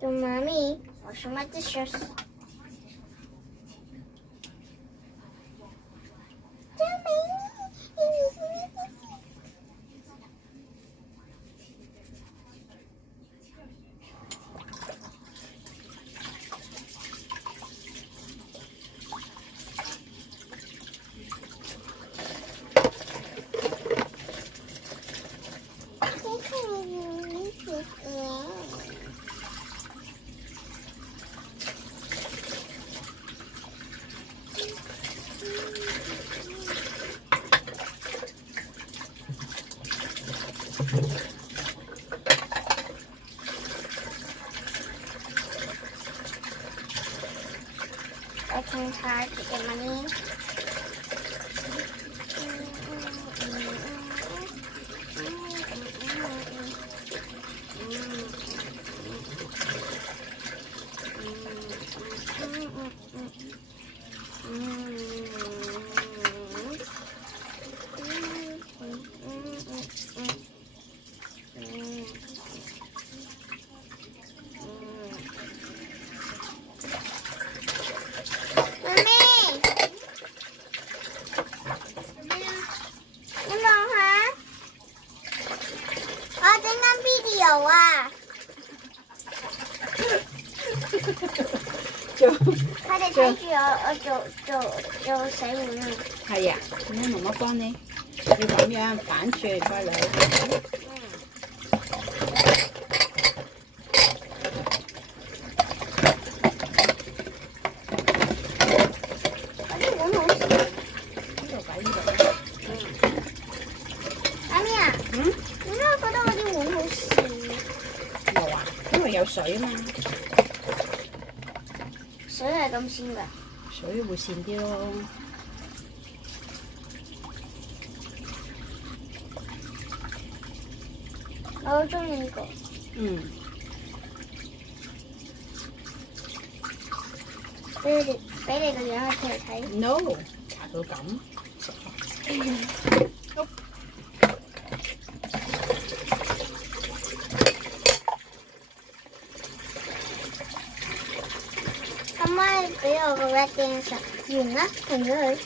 到媽咪wash my dishes。I can try to get money. video 啊！快啲睇住我做洗碗啊！係啊，咁媽媽幫你，要咁樣反轉過嚟。啲碗好少。呢度擺呢度。媽咪啊，點解我覺得我啲碗好少？冇啊，因為有水啊嘛。水係咁鮮㗎？水會鮮啲咯。我好中意呢個。俾你個樣去睇。No， 搽到咁。可唔可以俾我個 red dance 完啦，停咗佢。